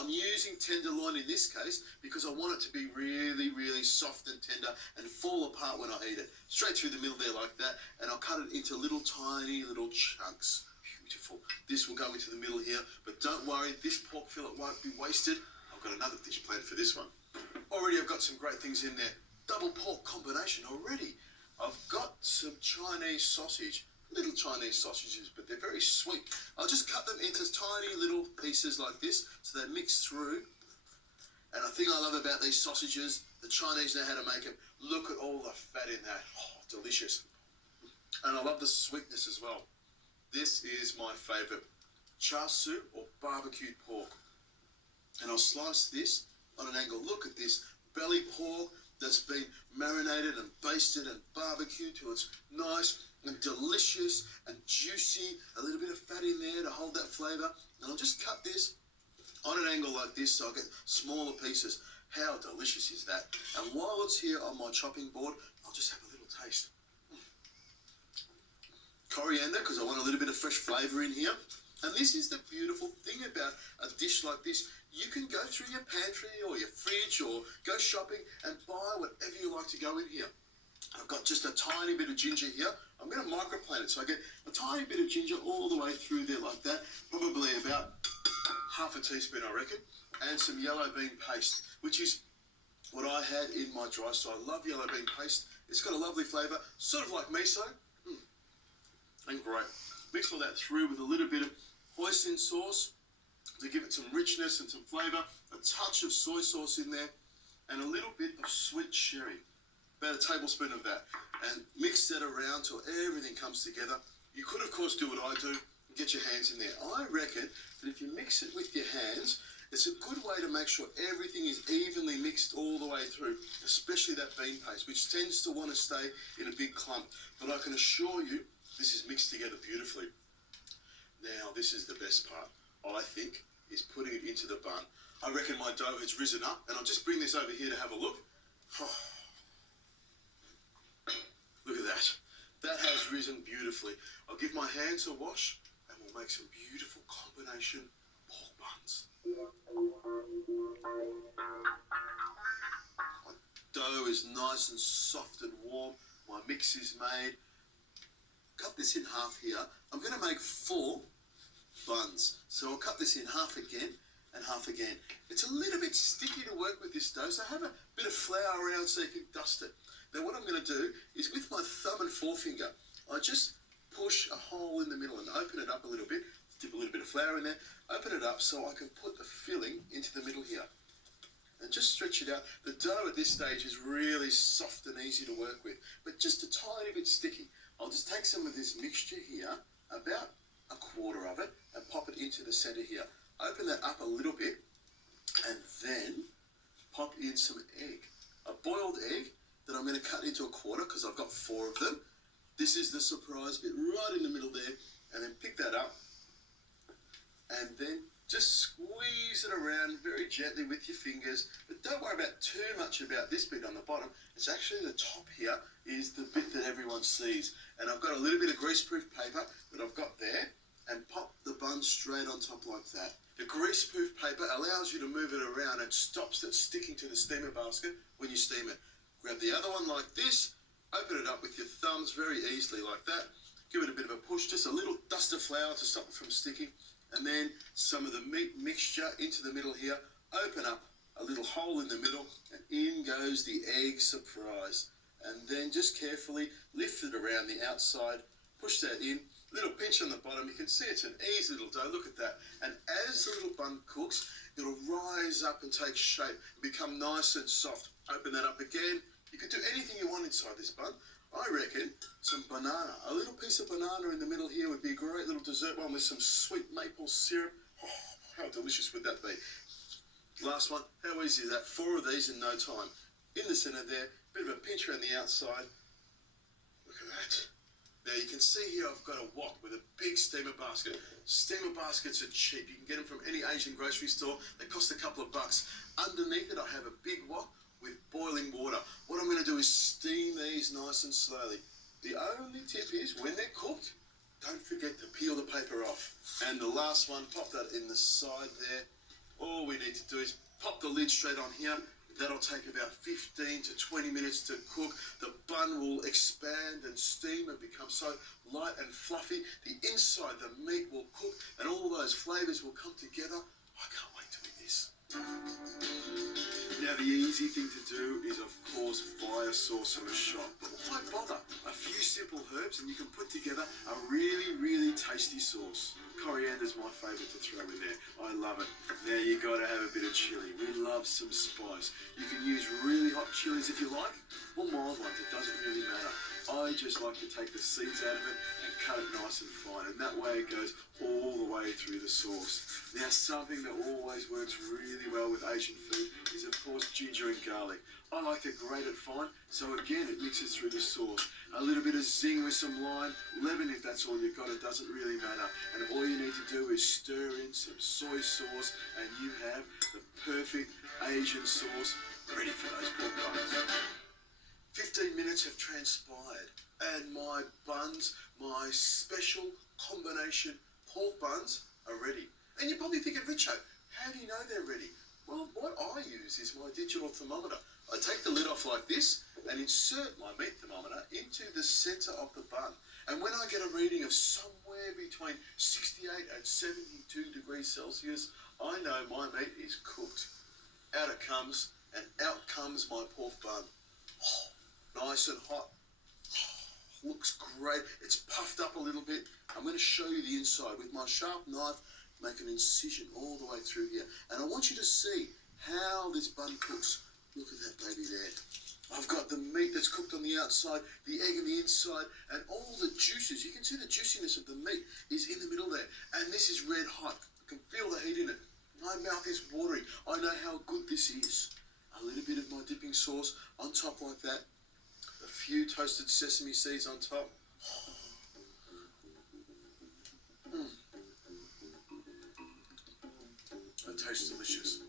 I'm using tenderloin in this case because I want it to be really, really soft and tender and fall apart when I eat it. Straight through the middle there like that, and I'll cut it into little tiny little chunks. Beautiful. This will go into the middle here, but don't worry, this pork fillet won't be wasted. I've got another dish planned for this one. Already I've got some great things in there. Double pork combination already. I've got some Chinese sausage, little Chinese sausages, but they're very sweet. I'll just cut them into tiny little pieces like this so they mix through. And the thing I love about these sausages, the Chinese know how to make them. Look at all the fat in that. Oh, delicious. And I love the sweetness as well. This is my favourite, char siu or barbecued pork. And I'll slice this on an angle. Look at this belly pork that's been marinated and basted and barbecued till it's nice and delicious and juicy. A little bit of fat in there to hold that flavour. And I'll just cut this on an angle like this so I get smaller pieces. How delicious is that? And while it's here on my chopping board, I'll just have a little taste. Coriander, because I want a little bit of fresh flavour in here. And this is the beautiful thing about a dish like this. You can go through your pantry or your fridge or go shopping and buy whatever you like to go in here. I've got just a tiny bit of ginger here. I'm going to microplane it, so I get a tiny bit of ginger all the way through there like that. Probably about half a teaspoon, I reckon. And some yellow bean paste, which is what I had in my dry store. I love yellow bean paste. It's got a lovely flavour, sort of like miso. And great. Mix all that through with a little bit of hoisin sauce to give it some richness and some flavour, a touch of soy sauce in there, and a little bit of sweet sherry, about a tablespoon of that, and mix that around till everything comes together. You could, of course, do what I do and get your hands in there. I reckon that if you mix it with your hands, it's a good way to make sure everything is evenly mixed all the way through, especially that bean paste, which tends to want to stay in a big clump. But I can assure you, this is mixed together beautifully. Now, this is the best part, I think, is putting it into the bun. I reckon my dough has risen up, and I'll just bring this over here to have a look. Look at that. That has risen beautifully. I'll give my hands a wash, and we'll make some beautiful combination pork buns. My dough is nice and soft and warm. My mix is made. Cut this in half here. I'm going to make 4 buns. So I'll cut this in half again and half again. It's a little bit sticky to work with this dough, so have a bit of flour around so you can dust it. Now what I'm going to do is with my thumb and forefinger, I just push a hole in the middle and open it up a little bit, dip a little bit of flour in there, open it up so I can put the filling into the middle here. And just stretch it out. The dough at this stage is really soft and easy to work with, but just a tiny bit sticky. I'll just take some of this mixture here, about a quarter of it, and pop it into the centre here. Open that up a little bit, and then pop in some egg. A boiled egg that I'm going to cut into a quarter because I've got 4 of them. This is the surprise bit right in the middle there, and then pick that up, and then just squeeze it around very gently with your fingers. But don't worry about too much about this bit on the bottom. It's actually the top here is the bit that everyone sees. And I've got a little bit of greaseproof paper that I've got there, and pop the bun straight on top like that. The greaseproof paper allows you to move it around and stops it sticking to the steamer basket when you steam it. Grab the other one like this, open it up with your thumbs very easily like that. Give it a bit of a push, just a little dust of flour to stop it from sticking. And then some of the meat mixture into the middle here. Open up a little hole in the middle, and in goes the egg surprise. And then just carefully lift it around the outside, push that in, little pinch on the bottom. You can see it's an easy little dough, look at that. And as the little bun cooks, it'll rise up and take shape and become nice and soft. Open that up again. You can do anything you want inside this bun. I reckon some banana, a little piece of banana in the middle here would be a great little dessert one with some sweet maple syrup. Oh, how delicious would that be? Last one, how easy is that? 4 of these in no time. In the centre there, bit of a pinch around the outside. Look at that. Now you can see here I've got a wok with a big steamer basket. Steamer baskets are cheap. You can get them from any Asian grocery store. They cost a couple of bucks. Underneath it I have a big wok with boiling water. What I'm going to do is steam these nice and slowly. The only tip is when they're cooked, don't forget to peel the paper off. And the last one, pop that in the side there. Oh, we you need to do is pop the lid straight on here. That'll take about 15 to 20 minutes to cook. The bun will expand and steam and become so light and fluffy. The inside, the meat will cook and all those flavours will come together. I can't wait to eat this. Now the easy thing to do is of course buy a sauce from a shop. But why bother? A few simple herbs and you can put together a really tasty sauce. Coriander's my favourite to throw in there. I love it. Now you got to have a bit of chilli. We love some spice. You can use really hot chilies if you like, or mild ones. It doesn't really matter. I just like to take the seeds out of it and cut it nice and fine, and that way it goes all the way through the sauce. Now something that always works really well with Asian food is of course ginger and garlic. I like to grate it fine, so again it mixes through the sauce. A little bit of zing with some lime, lemon if that's all you've got, it doesn't really matter. And all you need to do is stir in some soy sauce and you have the perfect Asian sauce ready for those pork buns. 15 minutes have transpired and my buns, my special combination pork buns are ready. And you're probably thinking, Richo, how do you know they're ready? Well, what I use is my digital thermometer. I take the lid off like this and insert my meat thermometer into the centre of the bun. And when I get a reading of somewhere between 68 and 72 degrees Celsius, I know my meat is cooked. Out it comes, and out comes my pork bun. Oh, nice and hot. Oh, looks great. It's puffed up a little bit. I'm going to show you the inside with my sharp knife. Make an incision all the way through here. And I want you to see how this bun cooks. Look at that baby there. I've got the meat that's cooked on the outside, the egg on the inside, and all the juices. You can see the juiciness of the meat is in the middle there. And this is red hot. I can feel the heat in it. My mouth is watering. I know how good this is. A little bit of my dipping sauce on top like that. A few toasted sesame seeds on top. It tastes delicious.